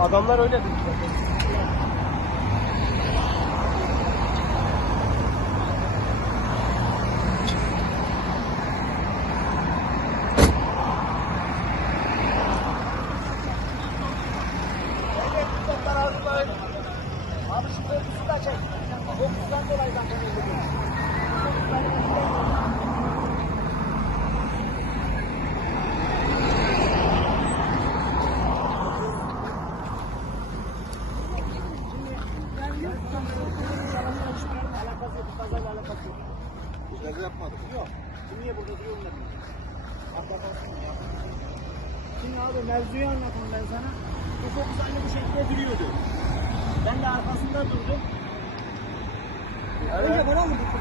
Adamlar öyle dedi. Abi şu körpüsü de çek. Çok güzel dolayı zaten öyle. Biz yapmadık. Yok. Niye burada duruyorum dedim. Atlatasın ya. Şimdi abi mevzuyu anlatayım ben sana. Bu fokus aynı bu şekilde duruyordu. Ben de arkasında durdum. Evet. Önce bana vurdu.